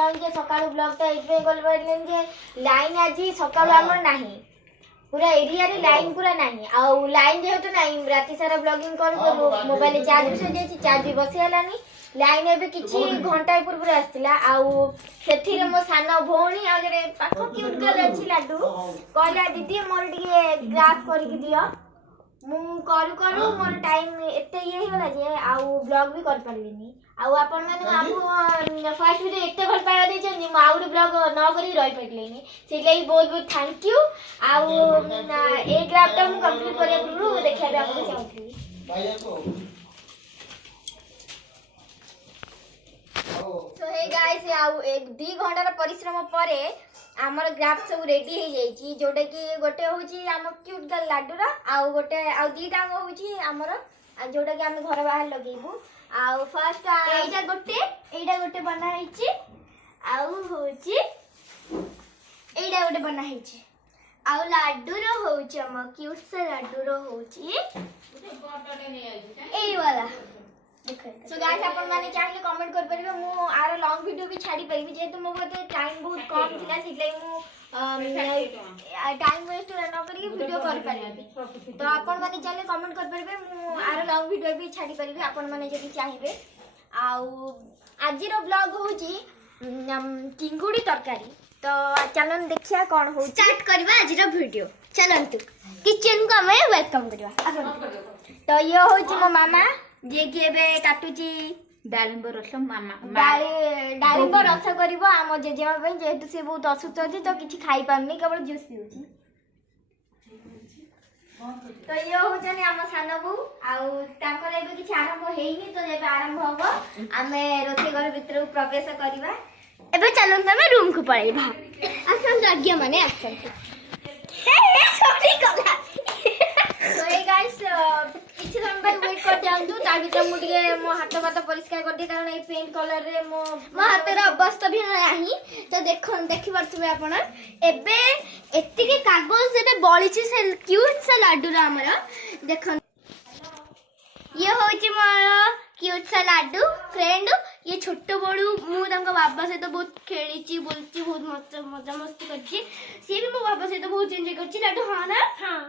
जाऊँ सकाळु ब्लॉगटा एइथि कल पाइलेन जे लाइन आज सकाळु हमर नाही पूरा एरिया रे लाइन पूरा नाही आ लाइन जेहेतु नाही राति सारा ब्लॉगिंग करू मोबाइल चार्ज से जे चार्ज भी बसी हलानी लाइन एबे किछि घंटा पूर्व आसला आउ सेठी रे मो सानो भौणी आ जरे पाखो क्यूट गर्ल अछि लाडू कहला दीदी मोर टिके ग्राफ करि दियो मु करू करू मोर टाइम एते ये होला जे आउ ब्लॉग भी कर परलिनी आउ अपन माने हमहु फर्स्ट वीडियो एते भल पाया दे जे मु आउड ब्लॉग न करी रहि पडलेनी से लई बहुत बहुत थैंक यू आउ ए ग्राफ ता मु कंप्लीट करे पूर्व देखिया बे आपको चाहूथी भैया को सो हे गाइस आउ एक 2 घंटा र परिश्रम परे आमर ग्राफ सब रेडी हो जाइए जोटा कि गोटे हूँ आम क्यूट गर्ल लाडूर आउ गोटे आउ दीटा हूँ आमर जोटा कि आम घर बाहर लगेबू आउ फर्स्ट एटा गोटे बना आउ हूँ एटा गोटे बना आउ लाडूर हूँ आम क्यूट से लाडूर हूँ वाला सो गाइस अपन माने चाहिले कमेंट कर परबे मु आरो लॉन्ग वीडियो भी छाडी परबी जेतु मो बते टाइम बहुत कम थिला सिलाई मु टाइम वेस्ट न करी वीडियो कर परबी तो अपन माने चाहिले कमेंट कर परबे मु आरो लॉन्ग वीडियो भी छाडी परबी अपन माने जदी चाहिबे आउ आजिरो ब्लॉग होची चिंगुडी तरकारी तो चलन देखिया कोन हो स्टार्ट करबा आजिरो वीडियो चलंतु किचन को हमें वेलकम करबा तो ये होची मो मामा जे कि एबे काटुची डालिंब रस मामा डालिंब रस करिवो आम जेजेमा पे जेहेतु से बहुत असुस्थ अछि तो किछि खाई पारनी केवल जूस पिउची तो ये होचनी आम सानो बु आउ ताकर एबे किछि आरंभ हेइनी तो जेबे आरंभ होबो आमे रोसे घर भीतर प्रवेश करिवा एबे चलन तमे रूम को पळेबा आसन आज्ञा माने आसन सॉरी कला तो हे गाइस किछि समय वेट कर जांतु ता भीतर मु टिके मो हाथ परिष्कार कर दे कारण ए पेंट कलर रे मो हाथ रे अवस्था भी नाही तो देखि परथबे आपण एबे एत्ति के कागज सेटे बळीची से क्यूट सा लाडू रा हमर देखन ये होची मोर क्यूट सा लाडू फ्रेंड ये छोटो बड़ू मु तांको बाबा से तो बहुत खेलीची बोलची बहुत मजा मस्ती करची सी भी मो बाबा से तो बहुत एंजॉय करची लाडू हां ना हां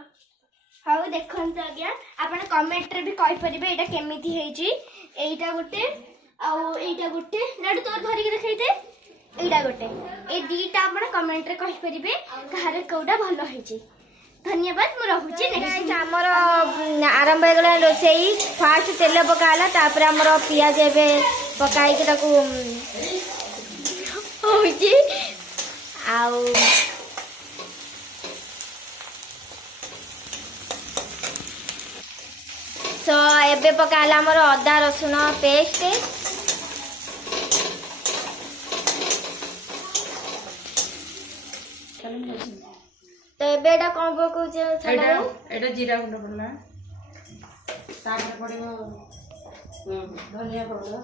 हाउ देखंत आज्ञा आपण कमेंट रे भी कहि परिबे एटा केमिति हेची एटा गोटे आउ एटा गोटे लाडू तोर धरि के देखै दे एटा गोटे ए दीटा आपण कमेंट रे कहि परिबे कहारे कोडा भलो हेची धन्यवाद मु रहूची नेक्स्ट हमर आरंभ हो गला रोसेई फास्ट तेल पकाला तापर हमर पियाज एबे पकाई के ताकू होची आउ सो एबे पकाला हमर अदा रसुन पेस्ट तो एबेटा कोन पकौ जे एटा जीरा गुंड पड़ला तापर पड़िबो धनिया पाउडर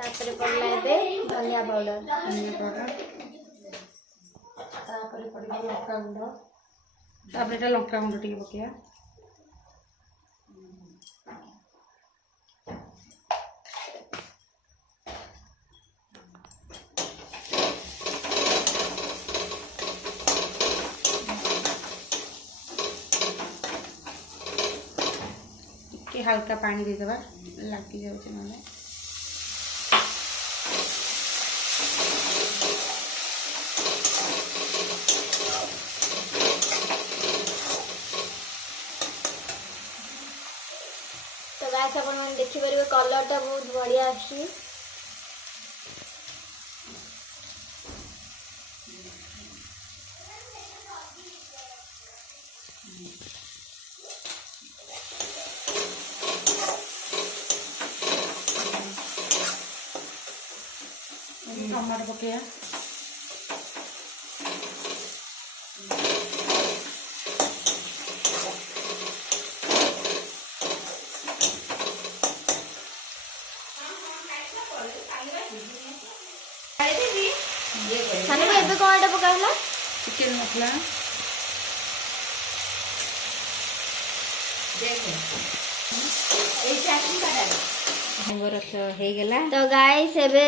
तापर पड़ला एबे धनिया पाउडर तापर पड़िबो लंका गुंड तापर एटा लंका गुंड टिके पकिया हल्का पानी दे देबा लागी जाउ छै नले तो गाइस अपन मन देखि परबे कलर ता बहुत बढ़िया अछि टमाटर पकेया साने में एबे कोन एटा पकाला चिकन मसला देखो ए चाटनी का डाल ରଥ ହେଇଗଲା। ତ ଗାଇସ୍ ଏବେ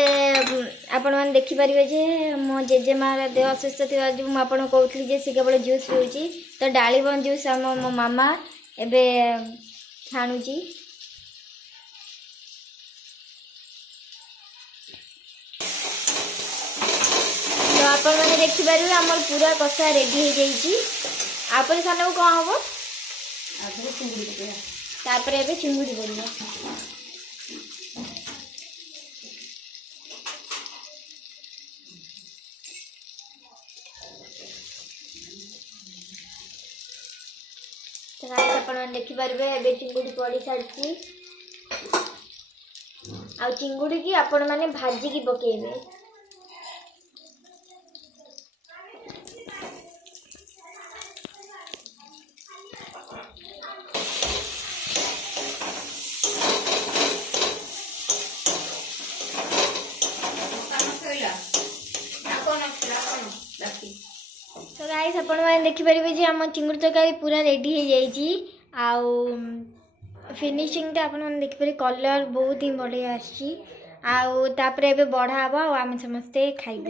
ଆପଣମାନେ ଦେଖିପାରିବେ ଯେ ମୋ ଜେଜେମାର ଦେହ ଅସୁସ୍ଥ ଥିବା ଯୋଗୁଁ ମୁଁ ଆପଣଙ୍କୁ କହୁଥିଲି ଯେ ସେ କେବଳ ଜୁସ୍ ପିଉଛି। ତ ଡାଳିମ୍ବ ଜୁସ୍ ମୋ ମାମା ଏବେ ଛାଣୁଛି। ତ ଆପଣମାନେ ଦେଖିପାରିବେ ଆମର ପୁରା କଷା ରେଡ଼ି ହେଇଯାଇଛି। ଆପରେ ସାନକୁ କ'ଣ ହବ? ତାପରେ ଏବେ ଚିଙ୍ଗୁଡ଼ି ପଡ଼ିବ। ଆପଣମାନେ ଦେଖିପାରିବେ ଏବେ ଚିଙ୍ଗୁଡ଼ି ପଡ଼ି ସାରିଛି। ଆଉ ଚିଙ୍ଗୁଡ଼ିକି ଆପଣମାନେ ଭାଜିକି ପକେଇବେ। ତ ଗାଇସ୍ ଆପଣମାନେ ଦେଖିପାରିବେ ଯେ ଆମ ଚିଙ୍ଗୁଡ଼ି ତରକାରୀ ପୁରା ରେଡ଼ି ହେଇଯାଇଛି। ଆଉ ଫିନିସିଂଟା ଆପଣମାନେ ଦେଖିପାରିବେ କଲର୍ ବହୁତ ହିଁ ବଢ଼ିଆ ଆସିଛି। ଆଉ ତାପରେ ଏବେ ବଢ଼ା ହେବ ଆଉ ଆମେ ସମସ୍ତେ ଖାଇବୁ।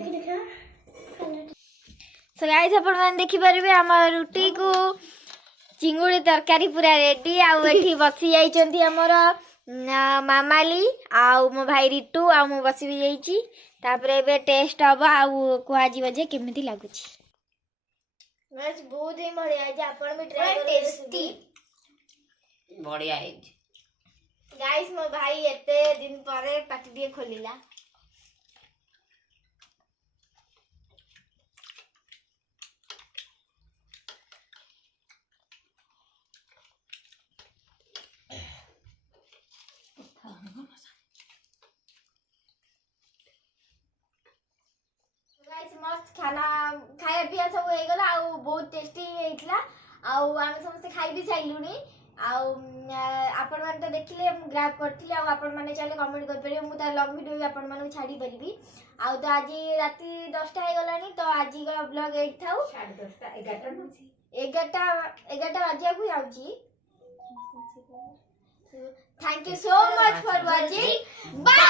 ତ ଗାଇସ୍ ଆପଣମାନେ ଦେଖିପାରିବେ ଆମ ରୁଟିକୁ ଚିଙ୍ଗୁଡ଼ି ତରକାରୀ ପୁରା ରେଡ଼ି। ଆଉ ଏଠି ବସି ଯାଇଛନ୍ତି ଆମର ମାମାଲି ଆଉ ମୋ ଭାଇ ରିଟୁ ଆଉ ମୁଁ ବସି ବି ଯାଇଛି। ତାପରେ ଏବେ ଟେଷ୍ଟ ହେବ ଆଉ କୁହାଯିବ ଯେ କେମିତି ଲାଗୁଛି। ବହୁତ ହିଁ ବଢ଼ିଆ ହେଇଛି। ଆପଣ ବି ଟ୍ରାଏ ଟେଷ୍ଟି ବଢ଼ିଆ ହେଇଛି। ଗାଇସ୍ ମୋ ଭାଇ ଏତେ ଦିନ ପରେ ପାଟି ଟିକେ ଖୋଲିଲା। मस्त खाना खाया पिया सब होगला आ बहुत टेस्टी होता। आम समस्ते खाई भी सारूनी। आपण मैंने तो देखिले ग्राफ करी आपण मैंने चाहिए कमेंट करेंगे मुझे लंग वीडियो भी आपण मानक छाड़ी पारि। आउ तो आज राति 10टा हो गलानी। तो आज ब्लॉग एट था 11टा बजा को जाऊँगी। Thank you so much for watching. Bye.